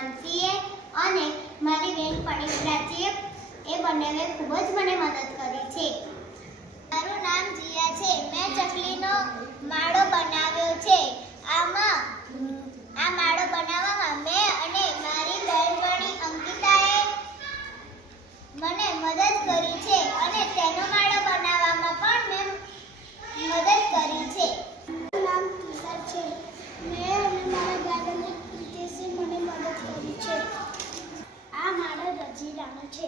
માનસીએ અને મારી બેનપણી પ્રાચીએ એ બંનેએ ખૂબ જ મને મદદ કરી છે. મારું નામ જીયા છે. મેં ચકલીનો માળો બનાવ્યો છે. આ માળો બનાવવામાં મેં અને મારી બેનપણી અંકિતાએ મને મદદ કરી છે અને તેનો માળો બનાવવામાં પણ મેં મદદ કરી છે. મારું નામ તુષાર છે. મેં અને મારા દાદાને પ્રીતેશે મને મદદ કરી છે. આ મારો રજીરાનો છે.